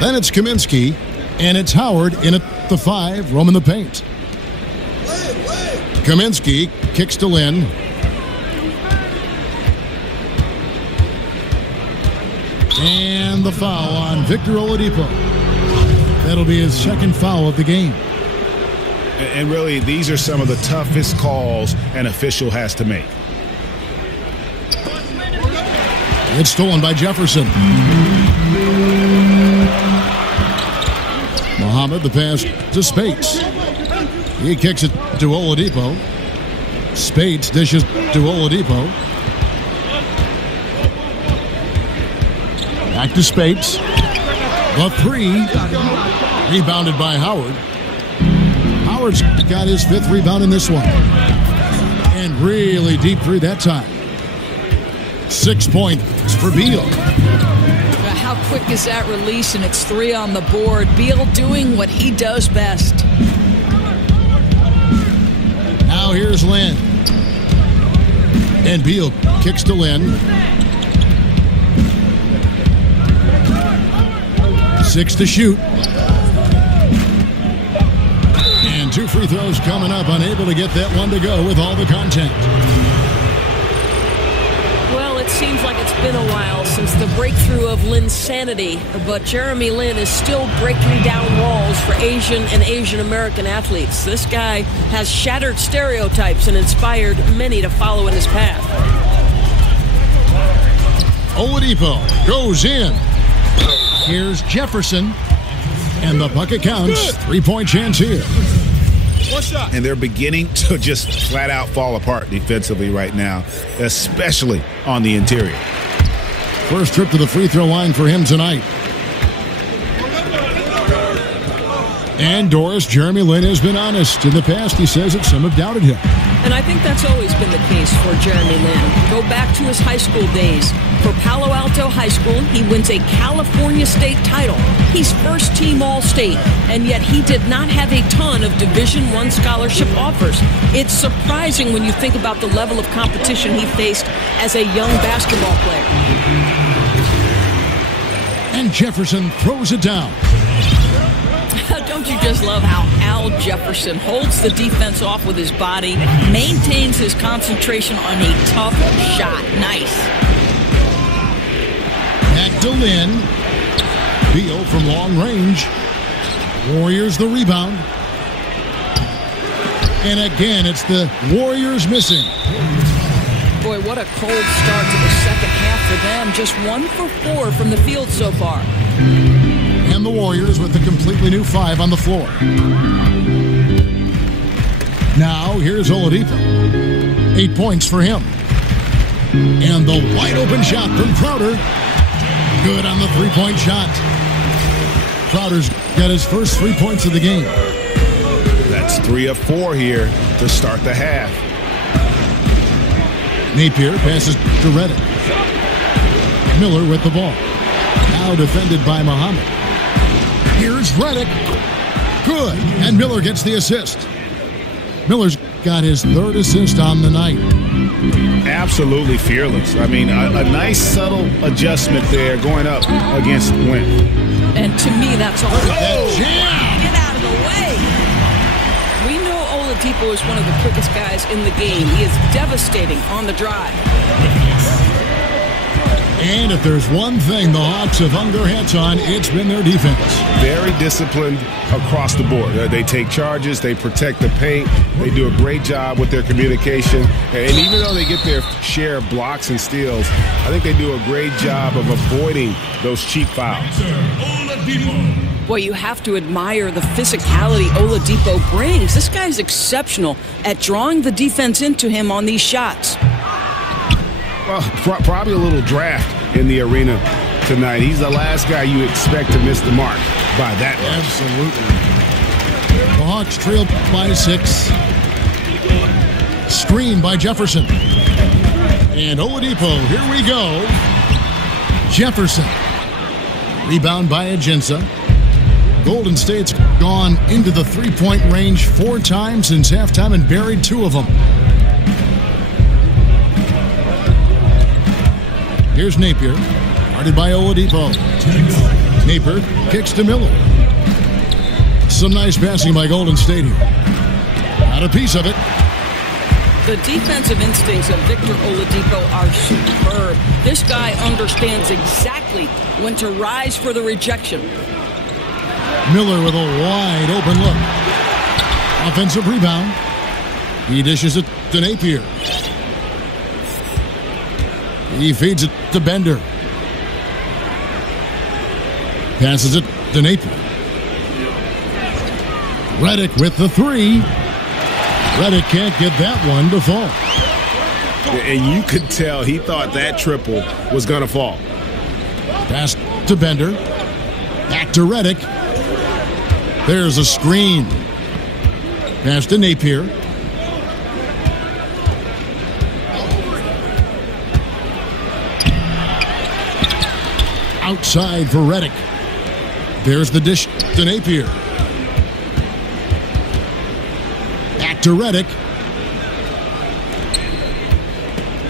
Then it's Kaminsky, and it's Howard in at the 5, roaming the paint. Kaminsky kicks to Lin. And the foul on Victor Oladipo. That'll be his second foul of the game. And really, these are some of the toughest calls an official has to make. It's stolen by Jefferson. Muhammad, the pass to Spates. He kicks it to Oladipo. Spates dishes to Oladipo. Back to Spates. The 3. Rebounded by Howard. Howard's got his 5th rebound in this one. And really deep 3 that time. 6 points for Beal. How quick is that release? And it's 3 on the board. Beal doing what he does best. Now here's Lin. And Beal kicks to Lin. 6 to shoot. And 2 free throws coming up. Unable to get that one to go with all the contact. Well, it seems like it's been a while since the breakthrough of Linsanity, but Jeremy Lin is still breaking down walls for Asian and Asian American athletes. This guy has shattered stereotypes and inspired many to follow in his path. Oladipo goes in. Here's Jefferson. And the bucket counts. 3-point chance here. And they're beginning to just flat out fall apart defensively right now, especially on the interior. First trip to the free throw line for him tonight. And Doris, Jeremy Lin has been honest. In the past, he says that some have doubted him. And I think that's always been the case for Jeremy Lin. Go back to his high school days. For Palo Alto High School, he wins a California State title. He's first-team All-State, and yet he did not have a ton of Division I scholarship offers. It's surprising when you think about the level of competition he faced as a young basketball player. And Jefferson throws it down. Don't you just love how Al Jefferson holds the defense off with his body, maintains his concentration on a tough shot. Nice. Back to Lin. Beal from long range. Warriors the rebound. And again, it's the Warriors missing. Boy, what a cold start to the second half for them. Just 1 for 4 from the field so far. And the Warriors with a completely new 5 on the floor. Now, here's Oladipo. 8 points for him. And the wide open shot from Crowder. Good on the three-point shot. Crowder's got his first 3 points of the game. That's 3 of 4 here to start the half. Napier passes to Reddick. Miller with the ball. Now defended by Muhammad. Here's Reddick. Good. And Miller gets the assist. Miller's got his 3rd assist on the night. Absolutely fearless. I mean, a nice subtle adjustment there going up against Wynn. And to me, that's all. Oh, jam! Get out of the way. We know Oladipo is one of the quickest guys in the game. He is devastating on the drive. And if there's one thing the Hawks have hung their hats on, it's been their defense. Very disciplined across the board. They take charges, they protect the paint, they do a great job with their communication. And even though they get their share of blocks and steals, I think they do a great job of avoiding those cheap fouls. Boy, you have to admire the physicality Oladipo brings. This guy's exceptional at drawing the defense into him on these shots. Well, probably a little draft in the arena tonight. He's the last guy you expect to miss the mark by that much. Absolutely. The Hawks trail by 6. Screen by Jefferson. And Oladipo, here we go. Jefferson. Rebound by Ajinça. Golden State's gone into the three-point range 4 times since halftime and buried 2 of them. Here's Napier, guarded by Oladipo. Napier kicks to Miller. Some nice passing by Golden State here. Got a piece of it. The defensive instincts of Victor Oladipo are superb. This guy understands exactly when to rise for the rejection. Miller with a wide open look. Offensive rebound. He dishes it to Napier. He feeds it to Bender. Passes it to Napier. Reddick with the 3. Reddick can't get that one to fall. And you could tell he thought that triple was going to fall. Pass to Bender. Back to Reddick. There's a screen. Pass to Napier. Outside for Reddick. There's the dish to Napier. Back to Reddick.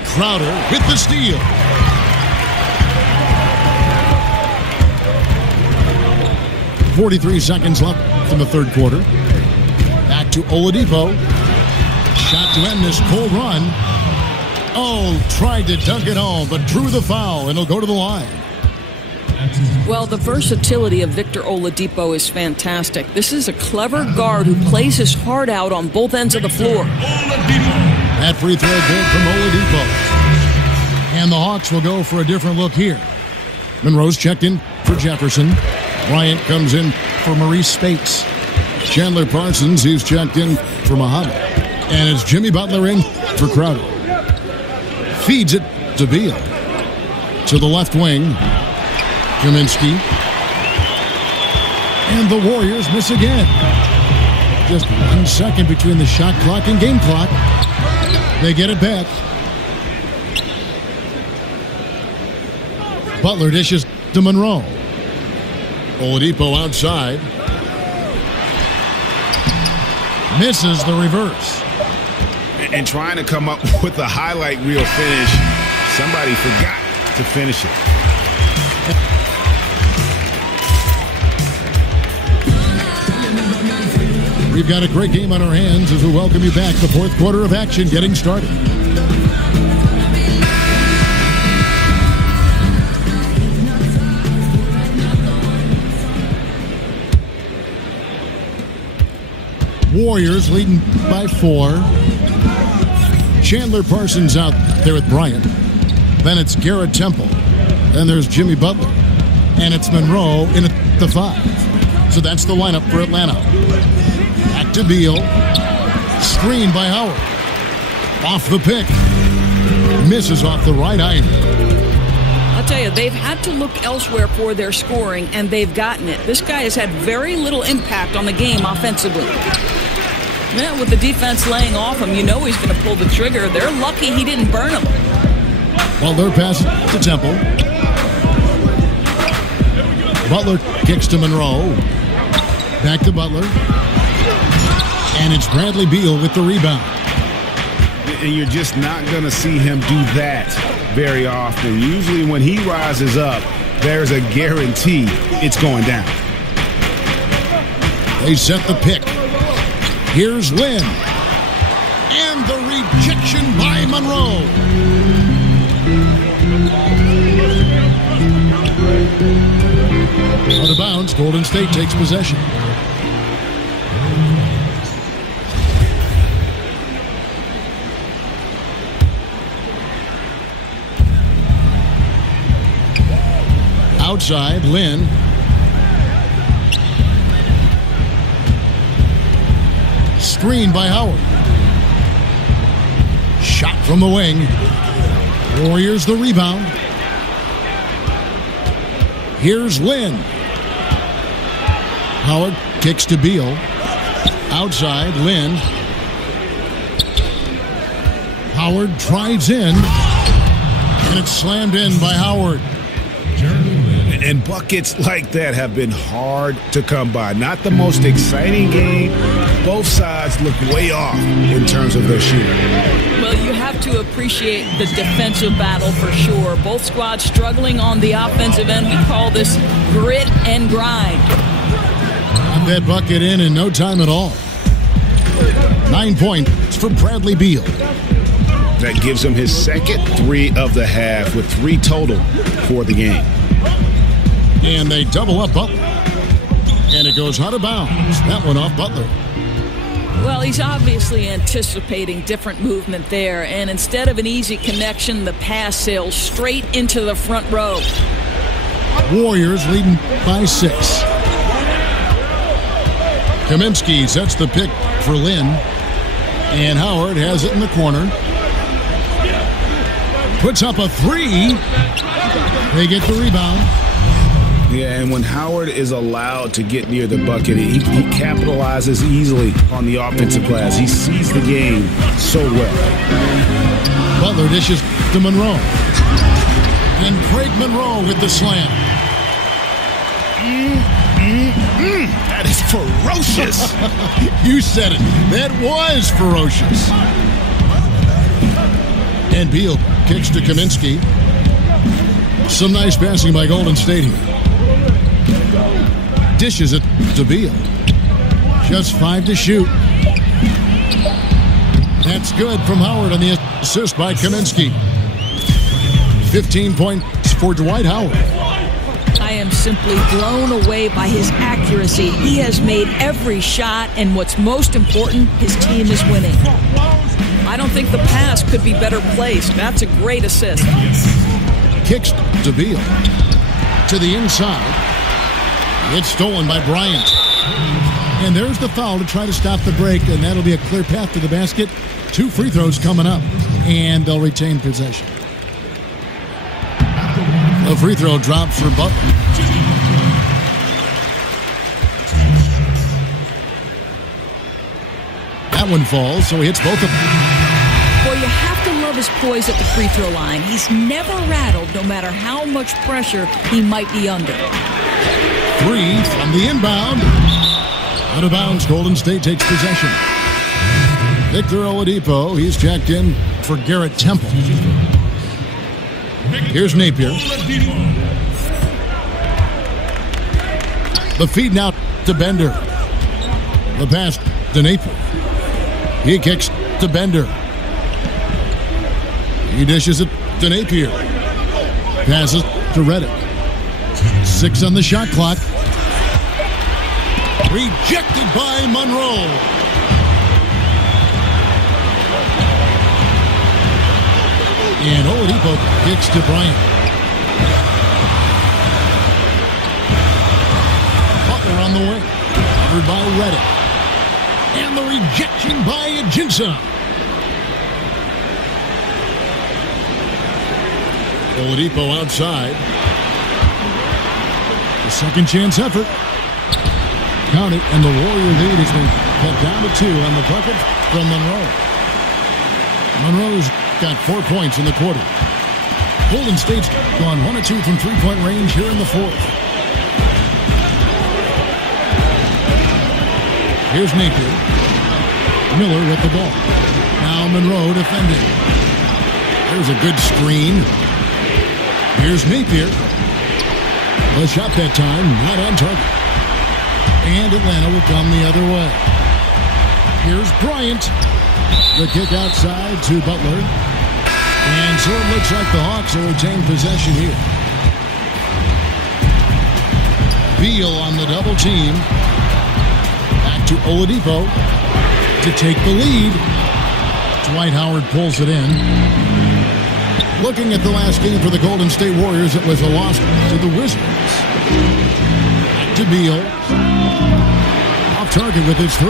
Crowder with the steal. .43 seconds left in the 3rd quarter. Back to Oladipo. Shot to end this cold run. Oh, tried to dunk it home, but drew the foul, and he'll go to the line. Well, the versatility of Victor Oladipo is fantastic. This is a clever guard who plays his heart out on both ends of the floor. That free throw good from Oladipo. And the Hawks will go for a different look here. Monroe's checked in for Jefferson. Bryant comes in for Maurice Spates. Chandler Parsons, he's checked in for Muhammad. And it's Jimmy Butler in for Crowder. Feeds it to Beal. To the left wing. Kaminsky. And the Warriors miss again. Just 1 second between the shot clock and game clock. They get it back. Butler dishes to Monroe. Oladipo outside. Misses the reverse. And trying to come up with a highlight reel finish, somebody forgot to finish it. We've got a great game on our hands as we welcome you back. The fourth quarter of action getting started. Warriors leading by 4. Chandler Parsons out there with Bryant. Then it's Garrett Temple. Then there's Jimmy Butler. And it's Monroe in at the 5. So that's the lineup for Atlanta. Back to Beal. Screen by Howard. Off the pick. Misses off the right iron. I'll tell you, they've had to look elsewhere for their scoring, and they've gotten it. This guy has had very little impact on the game offensively. Yeah, with the defense laying off him, you know he's going to pull the trigger. They're lucky he didn't burn him. Butler passes to Temple. Butler kicks to Monroe. Back to Butler. And it's Bradley Beal with the rebound. And you're just not going to see him do that very often. Usually when he rises up, there's a guarantee it's going down. They set the pick. Here's Lynn. And the rejection by Monroe. Out of bounds, Golden State takes possession. Outside, Lynn. Screen by Howard. Shot from the wing. Warriors the rebound. Here's Lynn. Howard kicks to Beal. Outside, Lynn. Howard drives in. And it's slammed in by Howard. And buckets like that have been hard to come by. Not the most exciting game. Both sides look way off in terms of their shooting. Well, you have to appreciate the defensive battle for sure. Both squads struggling on the offensive end. We call this grit and grind. And that bucket in no time at all. 9 points for Bradley Beal. That gives him his second 3 of the half with 3 total for the game. And they double up Butler. And it goes out of bounds. That one off Butler. Well, he's obviously anticipating different movement there. And instead of an easy connection, the pass sails straight into the front row. Warriors leading by 6. Kaminsky sets the pick for Lynn. And Howard has it in the corner. Puts up a 3. They get the rebound. Yeah, and when Howard is allowed to get near the bucket, he capitalizes easily on the offensive glass. He sees the game so well. Butler dishes to Monroe. And Craig Monroe with the slam. That is ferocious. You said it. That was ferocious. And Beal kicks to Kaminsky. Some nice passing by Golden State here. Dishes it to Beal. Just 5 to shoot. That's good from Howard on the assist by Kaminsky. 15 points for Dwight Howard. I am simply blown away by his accuracy. He has made every shot, and what's most important, his team is winning. I don't think the pass could be better placed. That's a great assist. Kicks to Beal. To the inside. It's stolen by Bryant. And there's the foul to try to stop the break, and that'll be a clear path to the basket. 2 free throws coming up, and they'll retain possession. The free throw drop for Butler. That one falls, so he hits both of them. Boy, you have to love his poise at the free throw line. He's never rattled, no matter how much pressure he might be under. 3 from the inbound. Out of bounds, Golden State takes possession. Victor Oladipo, he's checked in for Garrett Temple. Here's Napier. The feed now to Bender. The pass to Napier. He kicks to Bender. He dishes it to Napier. Passes to Reddick. 6 on the shot clock. Rejected by Monroe. And Oladipo kicks to Bryant. Butler on the wing. Covered by Reddick. And the rejection by Ajinça. Oladipo outside. The second chance effort. Count it, and the Warrior lead has been cut down to 2 on the bucket from Monroe. Monroe's got 4 points in the quarter. Golden State's gone 1 of 2 from three-point range here in the fourth. Here's Napier. Miller with the ball. Now Monroe defending. There's a good screen. Here's Napier. The shot that time, not on target. And Atlanta will come the other way. Here's Bryant. The kick outside to Butler. And so it looks like the Hawks will retain possession here. Beal on the double team. Back to Oladipo to take the lead. Dwight Howard pulls it in. Looking at the last game for the Golden State Warriors, it was a loss to the Wizards. Back to Beal. Off target with his 3.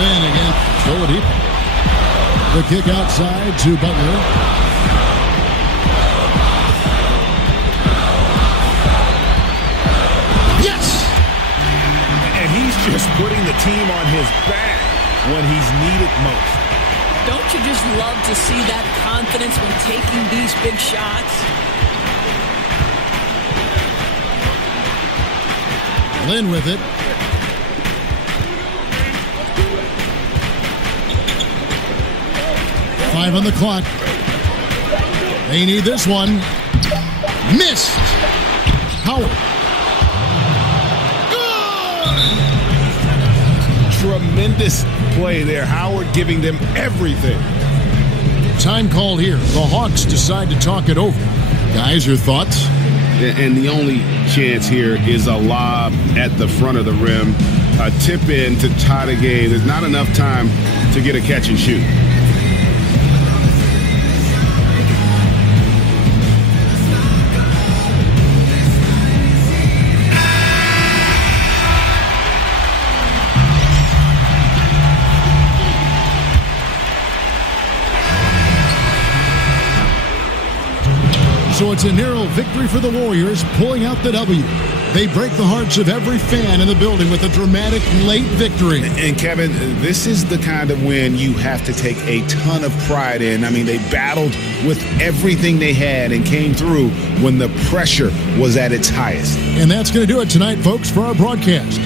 Then again, Oladipo. The kick outside to Butler. Yes! And he's just putting the team on his back when he's needed most. Don't you just love to see that confidence when taking these big shots? Lynn with it. Five on the clock. They need this one. Missed. Howard. Tremendous play there. Howard giving them everything. Time called here. The Hawks decide to talk it over. Guys, your thoughts? And the only chance here is a lob at the front of the rim. A tip in to tie the game. There's not enough time to get a catch and shoot. So it's a narrow victory for the Warriors, pulling out the W. They break the hearts of every fan in the building with a dramatic late victory. And Kevin, this is the kind of win you have to take a ton of pride in. I mean, they battled with everything they had and came through when the pressure was at its highest. And that's going to do it tonight, folks, for our broadcast.